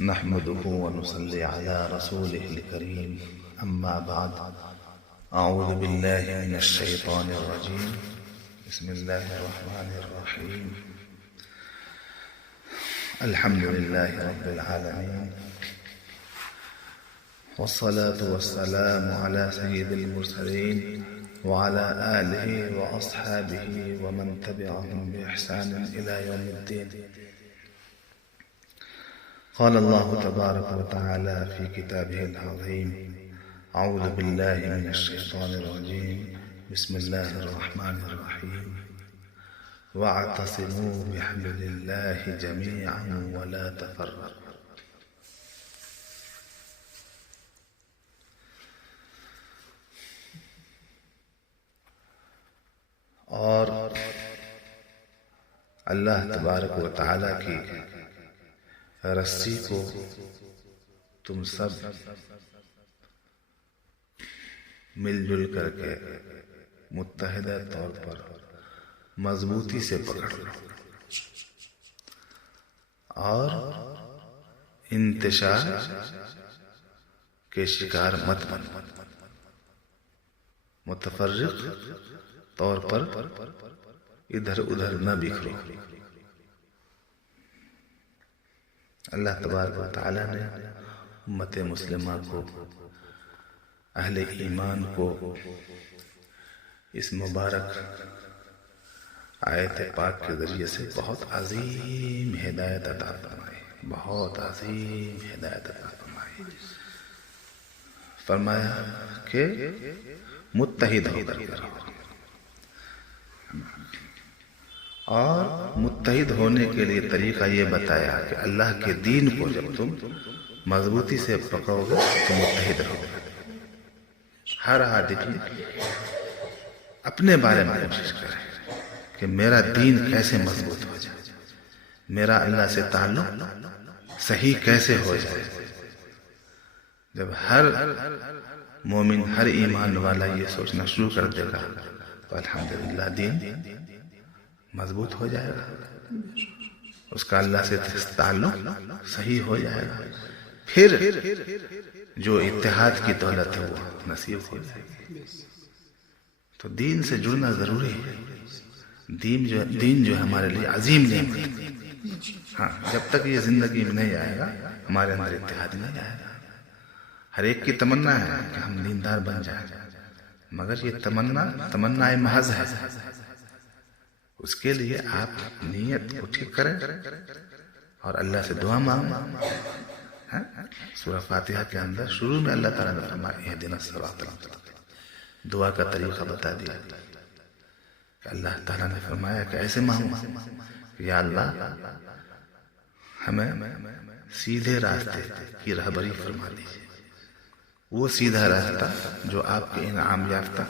نحمده ونصلي على رسوله الكريم، أما بعد. أعوذ بالله من الشيطان الرجيم. بسم الله الرحمن الرحيم. الحمد لله رب العالمين، والصلاة والسلام على سيد المرسلين وعلى آله وأصحابه ومن تبعهم بإحسان إلى يوم الدين. قال الله تبارك وتعالى في كتابه العظيم: أعوذ بالله من الشيطان الرجيم. بسم الله الرحمن الرحيم. واعتصموا بحبل الله جميعا ولا تفرقوا. اور اللہ تبارک و تعالی کی رسی کو تم سب مل جل کر کے متحدہ طور پر مضبوطی سے پکڑ لو اور انتشار کے شکار مت بنو، متفرق طور پر ادھر ادھر نہ بکھرو۔ اللہ تبارک و تعالی نے امت مسلمہ کو، اہل ایمان کو اس مبارک آیت پاک کے ذریعے سے بہت عظیم ہدایت عطا فرمائی، بہت عظیم ہدایت عطا فرمائی۔ فرمایا کہ متحد ہو کر رہو، اور متحد ہونے کے لیے طریقہ یہ بتایا کہ اللہ کے دین کو جب تم مضبوطی سے پکڑو گے تو متحد رہو گے۔ ہر آدمی اپنے بارے میں کوشش کرے کہ میرا دین کیسے مضبوط ہو جائے، میرا اللہ سے تعلق صحیح کیسے ہو جائے۔ جب ہر مومن، ہر ایمان والا یہ سوچنا شروع کر دے گا تو الحمدللہ دین مضبوط ہو جائے گا، اس کا اللہ سے تعلق صحیح ہو جائے گا، پھر جو اتحاد کی دولت ہے وہ نصیب ہو جائے گی۔ تو دین سے جڑنا ضروری ہے۔ دین جو ہمارے لیے عظیم نعمت ہے۔ ہاں، جب تک یہ زندگی میں نہیں آئے گا ہمارے اتحاد نہیں آئے گا۔ ہر ایک کی تمنا ہے کہ ہم دیندار بن جائیں، مگر یہ تمنا محض ہے۔ اس کے لیے آپ نیت کو ٹھیک کریں اور اللہ سے دعا مانگیں۔ سورہ فاتحہ کے اندر شروع میں اللہ تعالیٰ نے فرمایا اہدنا الصراط المستقیم، دعا کا طریقہ بتا دیا کہ اللہ تعالیٰ نے فرمایا کہ ایسے مانگو کہ یا اللہ ہمیں سیدھے راستے کی رہبری فرما دیجیے، وہ سیدھا راستہ جو آپ کے انعام یافتہ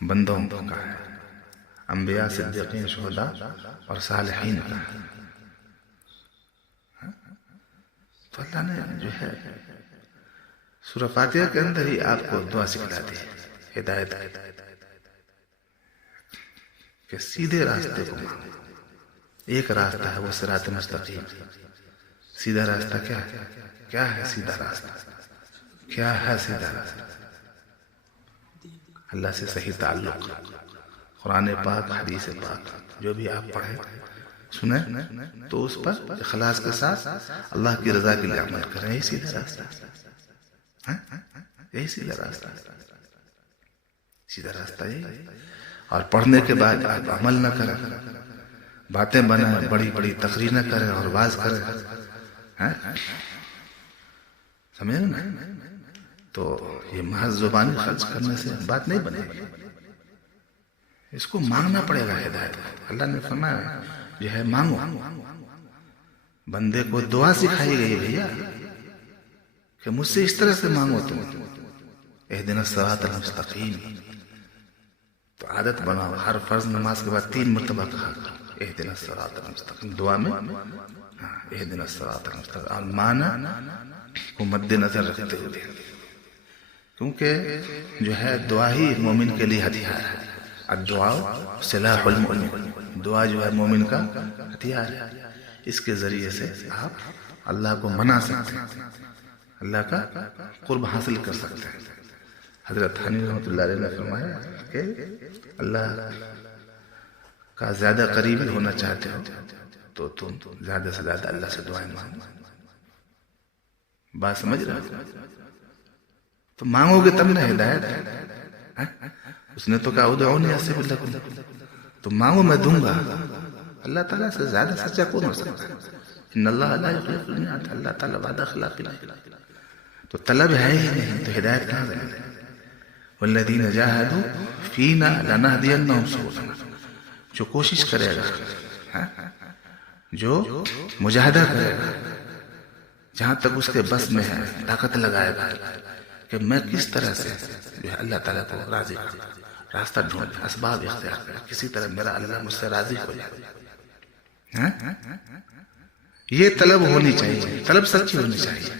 بندوں کا ہے، انبیاء، صدیقین، شہداء اور صالحین کا ہے۔ تو اللہ نے جو ہے سورہ فاتحہ کے اندر ہی آپ کو دعا سکھلا دی، ہدایت کہ سیدھے راستے کو مانگو۔ ایک راستہ ہے وہ صراط مستقیم۔ سیدھا راستہ کیا ہے؟ کیا ہے سیدھا راستہ؟ کیا ہے سیدھا راستہ؟ اللہ سے صحیح تعلق، قرآن پاک، حدیث پاک جو بھی آپ پڑھیں سنیں تو اس پر اخلاص کے ساتھ اللہ کی رضا کے لیے عمل کریں۔ یہی سیدھا راستہ، یہی سیدھا راستہ، سیدھا راستہ یہی۔ اور پڑھنے کے بعد آپ عمل نہ کریں، باتیں بنائیں، بڑی بڑی تقریر نہ کریں اور واز کریں، سمجھے نا؟ تو یہ محض زبانی خرچ کرنے سے بات نہیں بنے گی، اس کو مانگنا پڑے گا ہدایت۔ اللہ نے فرمایا جو ہے مانگو، بندے کو دعا سکھائی گئی بھیا کہ مجھ سے اس طرح سے مانگو تم، اہدنا الصراط المستقیم۔ تو عادت بناؤ، ہر فرض نماز کے بعد 3 مرتبہ کہا اہدنا الصراط المستقیم دعا میں، اہدنا الصراط المستقیم، اور معنی کو مد نظر رکھتے ہوئے، کیونکہ جو ہے دعا ہی مومن کے لیے ہتھیار ہے۔ الدعاء سلاح المؤمن، دعا جو ہے مومن کا ہتھیار ہے، اس کے ذریعے سے آپ اللہ کو منا سکتے ہیں، اللہ کا قرب حاصل کر سکتے ہیں۔ حضرت حنیف رحمۃ اللہ علیہ نے فرمایا کہ اللہ کا زیادہ قریبی ہونا چاہتے ہو تو تم زیادہ سے زیادہ اللہ سے دعائیں مانگو۔ بات سمجھ رہے ہو؟ تو مانگو گے تب نہ ہدایت ہے۔ اس نے تو کہا ادعونی استجب لکم، تو مانگو میں دوں گا۔ اللہ تعالیٰ سے زیادہ سچا کون ہو سکتا ہے؟ ان اللہ لا یخلف الميعاد، اللہ تعالیٰ وعدہ خلاف نہیں۔ تو طلب ہے ہی نہیں تو ہدایت کہاں سے؟ والذین جاہدوا فینا لنہدینہم سبلنا، جو کوشش کرے گا، جو مجاہدہ کرے گا، جہاں تک اس کے بس میں ہے طاقت لگائے گا کہ میں کس طرح سے جو ہے اللہ تعالیٰ کو راضی کروں، راستہ ڈھونڈ، اسباب اختیار کرے، کسی طرح میرا اللہ مجھ سے راضی ہو جائے۔ یہ طلب ہونی چاہیے، طلب سچی ہونی چاہیے۔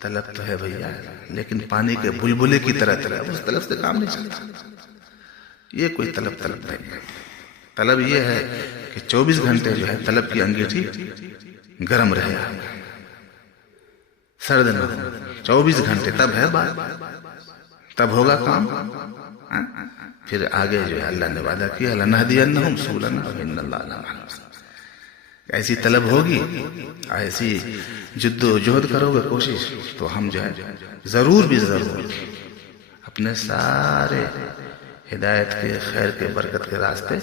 طلب تو ہے بھیا، لیکن پانی کے بلبلے کی طرح طلب، اس طلب سے کام نہیں چلتا۔ یہ کوئی طلب نہیں ہے۔ طلب یہ ہے کہ 24 گھنٹے جو ہے طلب کی انگیٹھی گرم رہے، سرد نہ ہو، 24 گھنٹے، تب ہے بات، تب ہوگا کام۔ پھر آگے جو ہے اللہ نے وعدہ کیا لنہدینہم سبلنا وان اللہ لمع المحسنین۔ ایسی طلب ہوگی، ایسی جد و جہد کرو گے کوشش، تو ہم جو ہے ضرور بھی ضرور اپنے سارے ہدایت کے، خیر کے، برکت کے راستے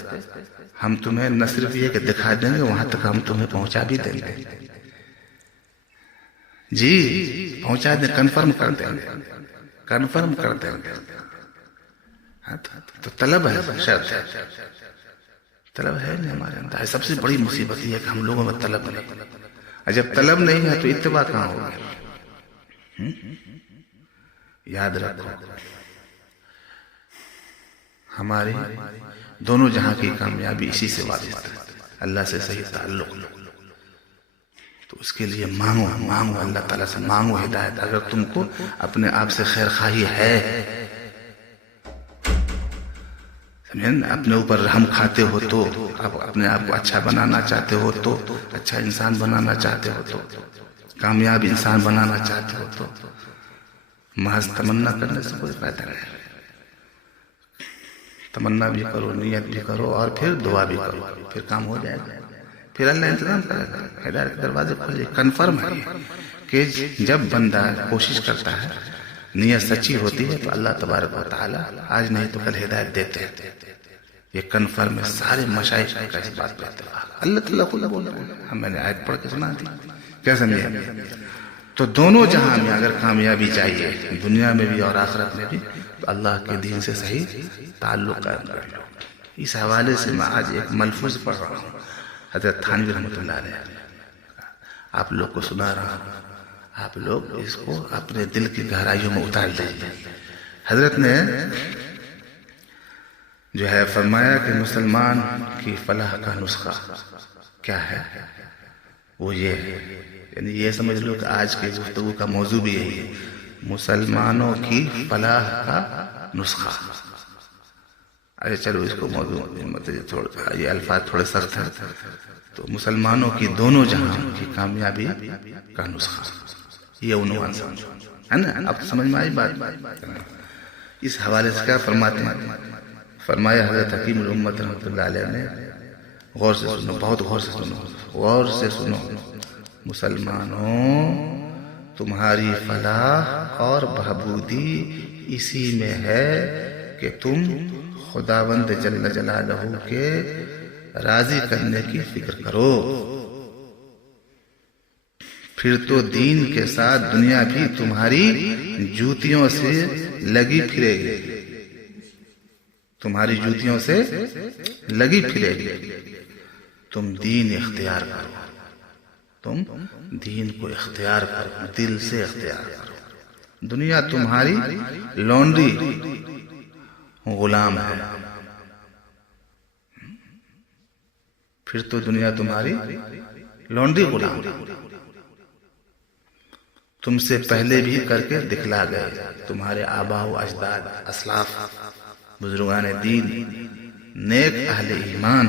ہم تمہیں نہ صرف یہ کہ دکھا دیں گے، وہاں تک ہم تمہیں پہنچا بھی دیں گے۔ جی پہنچا دیں، کنفرم کر دیں گے، کنفرم کر دیں گے۔ تو طلب ہے، شرط ہے، طلب ہے نہیں ہمارے اندر۔ سب سے بڑی مصیبت یہ ہے کہ ہم لوگوں میں طلب نہیں، اور جب طلب نہیں ہے تو اتباع کہاں ہوگا؟ یاد رکھو ہماری دونوں جہاں کی کامیابی اسی سے وابستہ ہے، اللہ سے صحیح تعلق۔ تو اس کے لیے مانگو، مانگو اللہ تعالیٰ سے، مانگو ہدایت۔ اگر تم کو اپنے آپ سے خیر خواہی ہے، اپنے اوپر رحم کھاتے ہو تو، اپنے آپ کو اچھا بنانا چاہتے ہو تو، اچھا انسان بنانا چاہتے ہو تو، کامیاب انسان بنانا چاہتے ہو تو، محض تمنا کرنے سے کوئی فائدہ نہیں۔ تمنا بھی کرو، نیت بھی کرو، اور پھر دعا بھی کرو، پھر کام ہو جائے گا، پھر اللہ انتظام کرے گا، ہدایت کے دروازے کھولے۔ کنفرم ہے کہ جب بندہ کوشش کرتا ہے، نیت سچی ہوتی ہے، تو اللہ تبارک و تعالی آج نہیں تو کل ہدایت دیتے ہیں۔ یہ کنفرم ہے، سارے مشائخ کا اس بات پہ اتفاق۔ اللہ تعالیٰ خود بولا، میں نے آیت پڑھ کے سنا دی، کیا سمجھے؟ تو دونوں جہاں میں اگر کامیابی چاہیے، دنیا میں بھی اور آخرت میں بھی، تو اللہ کے دین سے صحیح تعلق قائم کر لو۔ اس حوالے سے میں آج ایک ملفوظ پڑھ رہا ہوں، حضرت تھانوی رحمۃ اللہ علیہ، آپ لوگ کو سنا رہا ہوں، آپ لوگ اس کو اپنے دل کی گہرائیوں میں اتار دیجیے۔ حضرت نے جو ہے فرمایا کہ مسلمان کی فلاح کا نسخہ کیا ہے؟ وہ یہ ہے، یعنی یہ سمجھ لو کہ آج کی گفتگو کا موضوع بھی یہی ہے، مسلمانوں کی فلاح کا نسخہ۔ اچھا چلو اس کو موضوع، یہ الفاظ تھوڑے سخت ہیں، تو مسلمانوں کی دونوں جہاں کی کامیابی کا نسخہ، یہ عنوان سمجھو، ہے نا؟ اب سمجھ میں آئی بات؟ اس حوالے سے کیا فرماتے ہیں؟ فرمایا حضرت حکیم الامت رحمۃ اللہ علیہ نے، غور سے سنو، بہت غور سے سنو، غور سے سنو، مسلمانوں تمہاری فلاح اور بہبودی اسی میں ہے کہ تم خداوند جل جلالہ کے راضی کرنے کی فکر کرو، پھر تو دین کے ساتھ دنیا بھی تمہاری جوتیوں سے لگی پھرے گی، تمہاری جوتیوں سے لگی پھرے گی۔ تم دین اختیار کرو، تم دین کو اختیار کرو، دل سے اختیار کرو۔ دنیا تمہاری لونڈی غلام ہے، پھر تو دنیا تمہاری لونڈی غلام ہے۔ تم سے پہلے بھی کر کے دکھلا گئے، تمہارے آباء و اجداد، اسلاف، بزرگان دین نیک اہل ایمان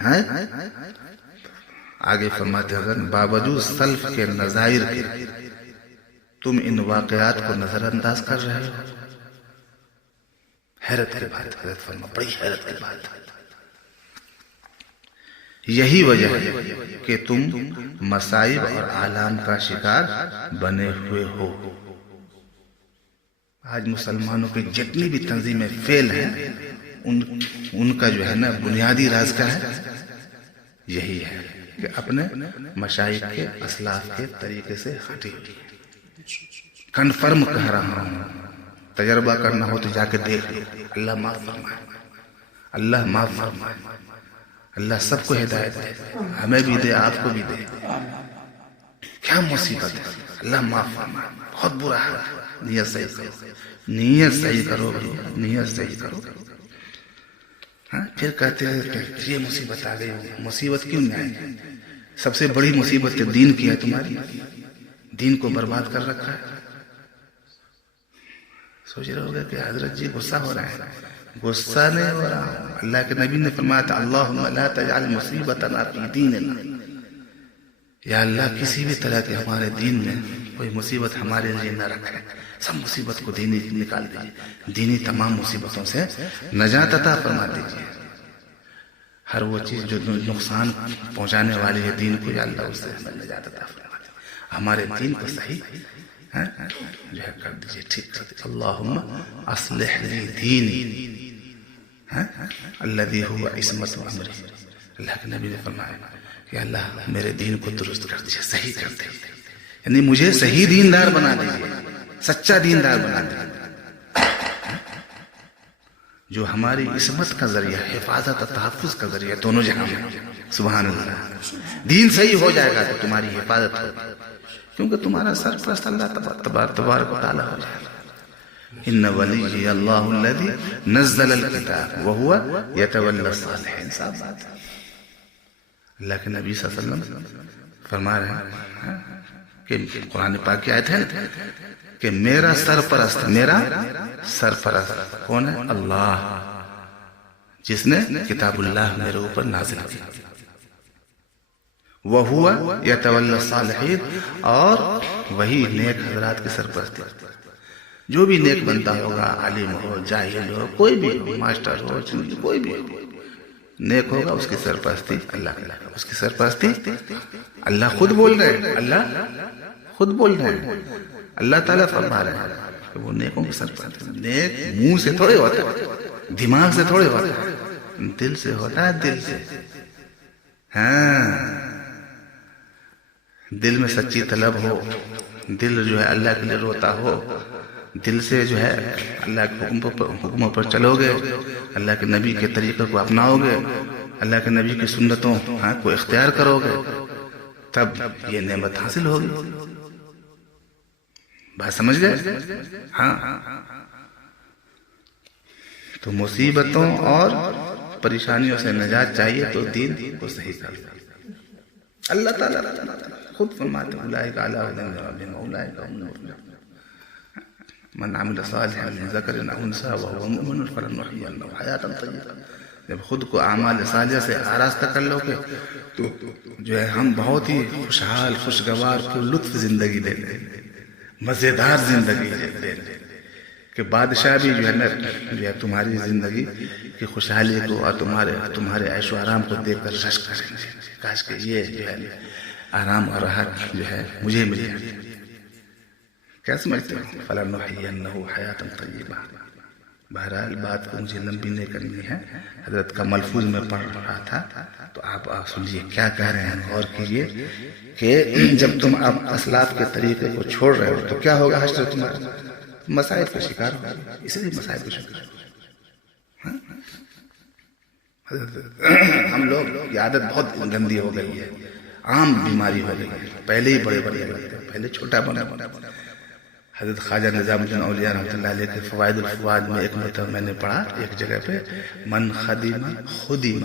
ہیں۔ آگے فرماتے ہیں باوجود سلف کے نظائر کے تم ان واقعات کو نظر انداز کر رہے ہو۔ حیرت کی بات، حضرت فرما بڑی حیرت کی بات۔ یہی وجہ ہے کہ تم مصائب اور آلام کا شکار بنے ہوئے ہو۔ آج مسلمانوں کی جتنی بھی تنظیمیں فیل ہیں ان کا جو ہے نا بنیادی راز کیا ہے؟ یہی ہے کہ اپنے مشائخ کے اسلاف کے طریقے سے ہٹے۔ کنفرم کہہ رہا ہوں، تجربہ کرنا ہو تو جا کے دیکھ لو۔ اللہ معاف فرمائے، اللہ معاف فرمائے، اللہ سب کو ہدایت دے، ہمیں بھی دے، آپ کو بھی دے۔ کیا مصیبت ہے، اللہ معاف فرمائے، بہت برا ہے۔ نیت صحیح کرو، نیت صحیح کرو، نیت صحیح کرو۔ پھر کہتے ہیں کہ یہ مصیبت آ گئی، مصیبت کیوں نہیں آئی؟ سب سے بڑی مصیبت دین کی ہے، تمہاری دین کو برباد کر رکھا ہے۔ سوچ رہے ہوگا کہ حضرت جی غصہ ہو رہا ہے، غصہ نہیں ہو رہا۔ اللہ کے نبی نے فرمایا تھا اللہم لا تجعل مصیبتنا فی دیننا، یا اللہ کسی بھی طرح کے ہمارے دین میں کوئی مصیبت ہمارے لیے نہ رکھے، سب مصیبت کو دینی نکال دیجیے، دینی تمام مصیبتوں سے نجات عطا فرما دیجیے۔ ہر وہ چیز جو نقصان پہنچانے والی ہے دین کو، یا اللہ اس سے ہمیں نجات عطا فرما دیجیے، ہمارے دین کو صحیح جو ہے کر دیجیے، ٹھیک کر دیجیے۔ اللہم اصلح لی دینی الذی هو عصمت امری، اللہ کے نبی نے فرمایا کہ اللہ میرے دین کو درست کر دیجیے، صحیح کر دیجیے، یعنی مجھے صحیح دیندار بنا دیجیے، سچا دیندار بنا دیجیے، جو ہماری عصمت کا ذریعہ، حفاظت اور تحفظ کا ذریعہ دونوں جہاں میں۔ سبحان اللہ، دین صحیح ہو جائے گا تو تمہاری حفاظت ہوگی، کیونکہ تمہارا سرپرست اللہ تبارک و تعالیٰ ہو جائے گا۔ ان ولی اللہ الذی نزل الکتاب وہو یتولی الصالحین، صاحب بات ہے۔ اللہ کے نبی صلی اللہ علیہ وسلم فرما رہے ہیں کہ قرآن پاک کی آیت ہے کہ میرا سرپرست کون ہے؟ اللہ، جس نے کتاب اللہ میرے اوپر نازل کی، وہو یتولی الصالحین، اور وہی نیک حضرات کی سرپرستی۔ جو بھی نیک بنتا ہوگا، عالم ہو، جاہل ہو، کوئی بھی ہو، ماسٹر ہو، کوئی بھی ہو، نیک ہوگا، اس کی سرپرستی اللہ کرے گا۔ اس کی سرپرستی اللہ خود بول رہے ہیں، اللہ خود بول رہے ہیں، اللہ تعالیٰ فرما رہے ہیں کہ وہ نیکوں کی سرپرستی۔ نیک منہ سے تھوڑے ہوتا ہے، دماغ سے تھوڑے ہوتا ہے، دل سے ہوتا ہے، دل سے۔ ہاں، دل میں سچی طلب ہو، دل جو ہے اللہ کے لیے روتا ہو، دل سے جو ہے اللہ کے حکموں پر چلو گے، اللہ کے نبی کے طریقے کو اپناؤ گے، اللہ کے نبی کی سنتوں کو اختیار کرو گے، تب یہ نعمت حاصل ہوگی۔ بات سمجھ گئے؟ ہاں، تو مصیبتوں اور پریشانیوں سے نجات چاہیے تو دین کو صحیح کر لو۔ اللہ تعالیٰ خود فرماتے ہیں اولئک علی ھدی من ربہم واولئک هم المفلحون، من عمل صالحا من ذکر او انثی وهو مؤمن فلنحیینہ حیاۃ طیبہ۔ جب خود کو اعمال صالحہ سے آراستہ کر لو گے تو جو ہے ہم بہت ہی خوشحال، خوشگوار، پر لطف زندگی دے دیں، مزیدار زندگی دے دیں، کہ بادشاہ بھی جو ہے نا جو ہے تمہاری زندگی کی خوشحالی کو اور تمہارے عیش و آرام کو دیکھ کر رشک کریں گے، کاش کہ یہ جو ہے آرام اور راحت جو ہے مجھے مل جائے۔ کیا سمجھتے ہو؟ فَلَنُحْيِيَنَّهُ حَيَاةً طَيِّبَةً۔ بہرحال بات کو مجھے لمبی نہیں کرنی ہے، حضرت کا ملفوظ میں پڑھ رہا تھا تو آپ سنیے کیا کہہ رہے ہیں، غور کیجئے کہ جب تم اب اسلاف کے طریقے کو چھوڑ رہے ہو تو کیا ہوگا؟ حشر تمہارا مصائب کا شکار ہوگا، اس لیے مصائب کا شکار ہوگا۔ ہم لوگ کی عادت بہت گندی ہو گئی ہے، عام بیماری ہو گئی ہے، پہلے ہی بڑے بڑے لگتے ہیں، پہلے چھوٹا بنا۔ حضرت خواجہ نظام الدین اولیاء رحمۃ اللہ علیہ کے فوائد الفواد میں ایک مرتبہ میں نے پڑھا ایک جگہ پہ، من خدم خدم،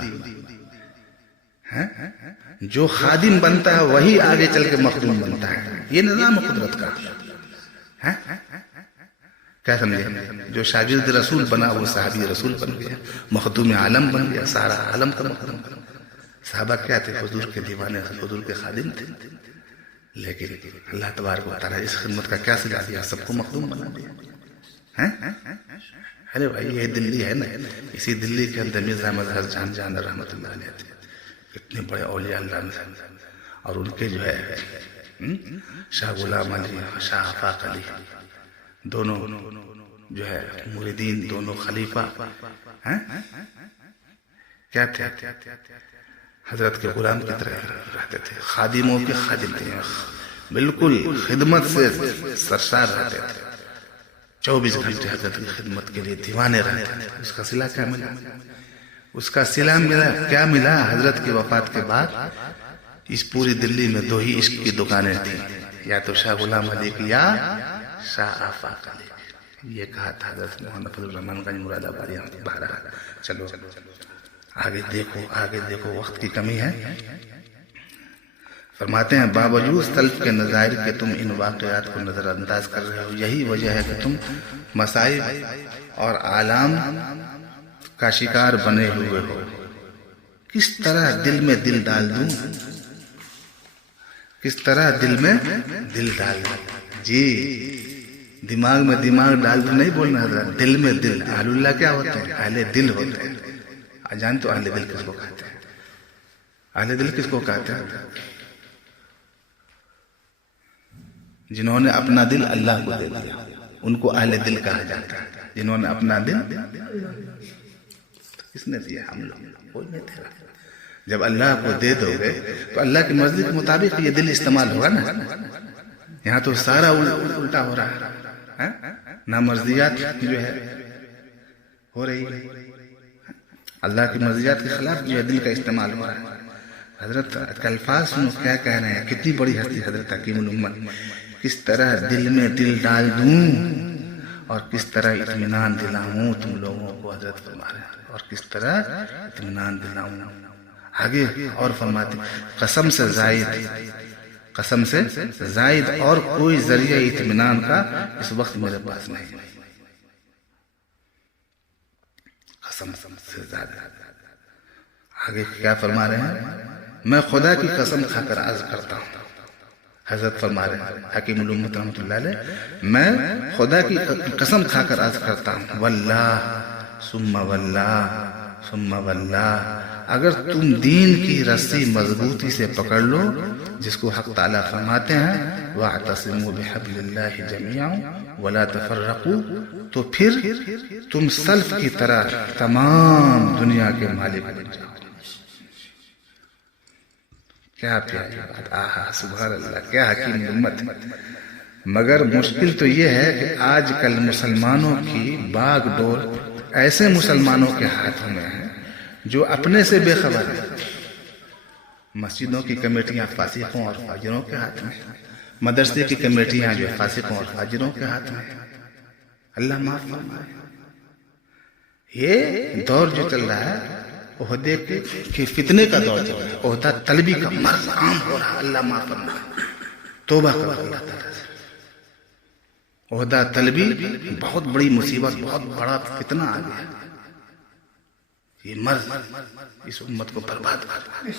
جو خادم بنتا ہے وہی آگے چل کے مخدوم بنتا ہے، یہ نظام قدرت کا۔ کیا سمجھے؟ جو شاگرد رسول بنا وہ صحابی رسول بن گیا، مخدوم عالم بن گیا، سارا عالم کا مخدوم بن گیا۔ صحابہ کیا تھے؟ حضور کے دیوانے، حضور کے خادم تھے، لیکن اللہ تبارک و تعالیٰ اس خدمت کا کیا سلا دیا؟ سب کو مخدوم بنا دیا۔ ارے بھائی یہ دلی ہے نا، اسی دلی کے اندر مرزا مظہر جان رحمۃ اللہ علیہ تھے، اتنے بڑے اولیاء اللہ میں، اور ان کے جو ہے شاہ غلام علی، شاہ آفاق علی، دونوں جو ہے مریدین، دونوں خلیفہ کیا تھے؟ حضرت کے غلام کی طرح رہتے تھے، خادموں کے خادم تھے، بالکل خدمت سے سرشار رہتے تھے، 24 گھنٹے حضرت کی خدمت کے لیے دیوانے رہتے تھے۔ اس کا صلہ کیا ملا؟ اس کا صلہ کیا ملا؟ حضرت کی وفات کے بعد اس پوری دلی میں 2 ہی عشق کی دکانیں تھیں، یا تو شاہ غلام علی کی یا شاہ آفاق علی کی۔ یہ کہا تھا حضرت محمد فضل الرحمن گنج مراد آبادی بہرحال۔ چلو آگے دیکھو، وقت کی کمی ہے۔ فرماتے ہیں باوجود سلف کے نظائر کے تم ان واقعات کو نظر انداز کر رہے ہو، یہی وجہ ہے کہ تم مصائب اور آلام کا شکار بنے ہوئے ہو۔ کس طرح دل میں دل ڈال دوں، کس طرح دل میں دل ڈال دوں؟ جی دماغ میں دماغ ڈال دوں نہیں بولنا حضرت، دل میں دل۔ اہل اللہ کیا ہوتے ہیں؟ اہل دل ہوتے ہیں۔ جان تو اہل دل کس کو کہتے ہیں؟ اہل دل کس کو کہتے ہیں؟ جنہوں نے اپنا دل اللہ کو دے دیا ان کو اہل دل کہا جاتا ہے۔ جنہوں نے اپنا دل کس نے دیا؟ ہم لوگ، کوئی نہیں دے رہا۔ جب اللہ کو دے دو گے تو اللہ کی مرضی کے مطابق یہ دل استعمال ہوگا نا۔ یہاں تو سارا الٹا ہو رہا ہے، نامرضیات جو ہے ہو رہی ہے، اللہ کی مرضیات کے خلاف جو ہے دل کا استعمال ہو رہا ہے۔ حضرت کے الفاظ سنو کیا کہہ رہے ہیں، کتنی بڑی ہستی حضرت حکیم الامت۔ کس طرح دل میں دل ڈال دوں اور کس طرح اطمینان دلاؤں تم لوگوں کو، حضرت فرما رہے ہیں، اور کس طرح اطمینان دلاؤں۔ آگے اور فرماتے قسم سے زائد اور کوئی ذریعہ اطمینان کا اس وقت میرے پاس نہیں، قسم سے زیادہ۔ آگے کیا فرما رہے ہیں؟ میں خدا کی قسم کھا کر عرض کرتا ہوں، حضرت فرما رہے ہیں حکیم الامت رحمۃ اللہ علیہ، میں خدا کی قسم کھا کر عرض کرتا ہوں، واللہ ثم واللہ، اگر تم دین کی رسی مضبوطی سے پکڑ لو، جس کو حق تعالیٰ فرماتے ہیں وَاعْتَصِمُوا بِحَبْلِ اللَّهِ جَمِيعًا وَلَا تَفَرَّقُوا، تو پھر تم سلف کی طرح تمام دنیا کے مالک بن جاؤ۔ کیا پیاری بات، آہا سبحان اللہ، کیا حکیم امت۔ مگر مشکل تو یہ ہے کہ آج کل مسلمانوں کی باغ ڈور ایسے مسلمانوں کے ہاتھوں میں ہے جو اپنے سے بے خبر ہیں۔ مسجدوں کی کمیٹیاں فاسقوں اور فاجروں کے ہاتھ میں، مدرسے کی کمیٹیاں جو فاسقوں اور فاجروں کے ہاتھ میں۔ اللہ معاف فرمائے۔ یہ دور جو چل رہا ہے عہدے کے فتنے کا دور چل رہا ہے، عہدہ طلبی کا مرض عام ہو رہا ہے۔ اللہ معاف فرمائے، توبہ کرو اللہ تعالیٰ سے۔ عہدہ طلبی بہت بڑی مصیبت، بہت بڑا فتنہ آ گیا ہے۔ یہ مرض اس امت کو برباد کر رہا ہے۔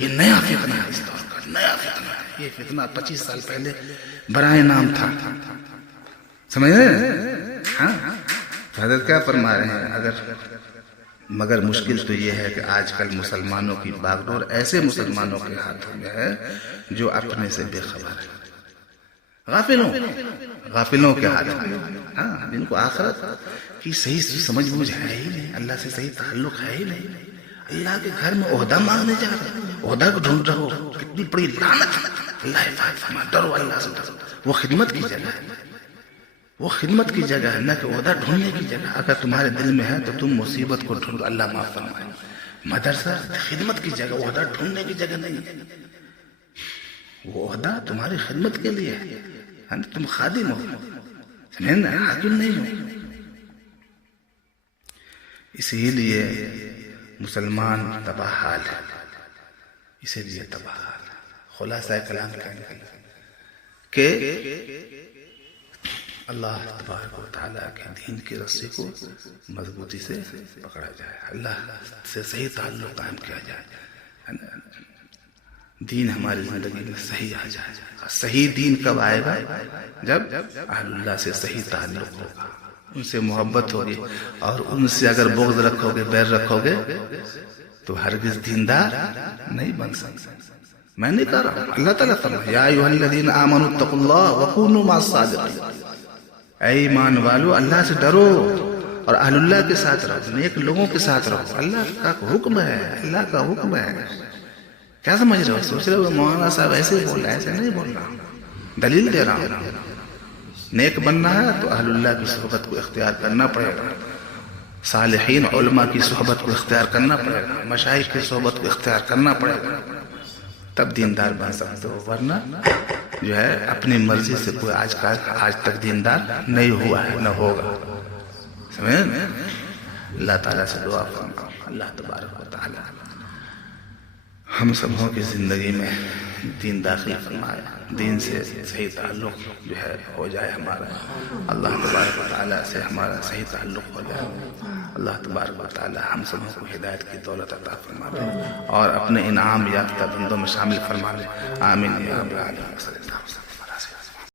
یہ نیا فتنہ ہے، اس دور کا نیا فتنہ ہے۔ یہ فتنہ 25 سال پہلے برائے نام تھا، سمجھ رہے ہیں؟ ہاں حضرت کیا فرما رہے ہیں؟ مگر مشکل تو یہ ہے کہ آج کل مسلمانوں کی باغ ڈور ایسے مسلمانوں کے ہاتھوں میں ہے جو اپنے سے بے خبر ہے، غافلوں کے ہاتھ میں۔ ہاں ان کو آخرت کی صحیح سمجھ بوجھ ہے ہی نہیں، اللہ سے صحیح تعلق ہے ہی نہیں۔ اللہ کے گھر میں عہدہ مانگنے جا رہے ہیں، عہدہ کو ڈھونڈ رہے ہو، کتنی بڑی لعنت ہے۔ اللہ حفاظت فرمائے، ڈرو اللہ سے، وہ خدمت کی جگہ ہے، وہ خدمت کی جگہ ہے، نہ کہ عہدہ ڈھونڈنے کی جگہ۔ اگر تمہارے دل میں ہے تو تم مصیبت کو ڈھونڈو، اللہ معاف فرمائے۔ مدرسہ خدمت کی جگہ، عہدہ ڈھونڈنے کی جگہ نہیں ہے۔ وہ عہدہ تمہاری خدمت کے لیے ہے، تم خادم ہو، سمجھے نا، حاکم نہیں ہو۔ اسی لیے مسلمان تباہ حال ہے، اسی لیے تباہ حال ہے۔ خلاصہ کلام کیا نکلا کہ اللہ تبارک و تعالیٰ کے دین کی رسی کو مضبوطی سے پکڑا جائے، اللہ سے صحیح تعلق قائم کیا جائے، دین ہماری زندگی میں صحیح آ جائے۔ صحیح دین کب آئے گا؟ جب اہل اللہ سے صحیح تعلق ہوگا، ان سے محبت ہوگی، اور ان سے اگر بغض رکھو گے، بیر رکھو گے، تو ہرگز دیندار نہیں بن سکتے۔ میں نہیں کہہ رہا ہوں، اللہ تعالیٰ فرمایا یا ایھا الذین آمنوا اتقوا اللہ وکونوا مع الصادقین، اے ایمان والو اللہ سے ڈرو اور اہل اللہ کے ساتھ رہو، نیک لوگوں کے ساتھ رہو۔ اللہ کا حکم ہے، اللہ کا حکم ہے۔ کیا سمجھ رہے ہو؟ سوچ رہے ہو مولانا صاحب ایسے بول رہا ہے؟ ایسے نہیں بول رہا، دلیل دے رہا ہوں۔ نیک بننا ہے تو اہل اللہ کی صحبت کو اختیار کرنا پڑے گا، صالحین علماء کی صحبت کو اختیار کرنا پڑے گا، مشائخ کی صحبت کو اختیار کرنا پڑے گا، تب دیندار بن سکتے ہو۔ ورنہ جو ہے اپنی مرضی سے کوئی آج تک دیندار نہیں ہوا ہے، نہ ہوگا۔ سمجھیں؟ اللہ تعالیٰ سے دعا فرماؤ، اللہ تبارک و تعالیٰ ہم سبوں کی زندگی میں دین داخل فرمائے، دین سے صحیح تعلق جو ہے ہو جائے ہمارا، اللہ تبارک و تعالیٰ سے ہمارا صحیح تعلق ہو جائے۔ اللہ تبارک و تعالیٰ ہم سبوں کو ہدایت کی دولت عطا فرما دے اور اپنے انعام یافتہ بندوں میں شامل فرما لے، آمین یا رب العالمین۔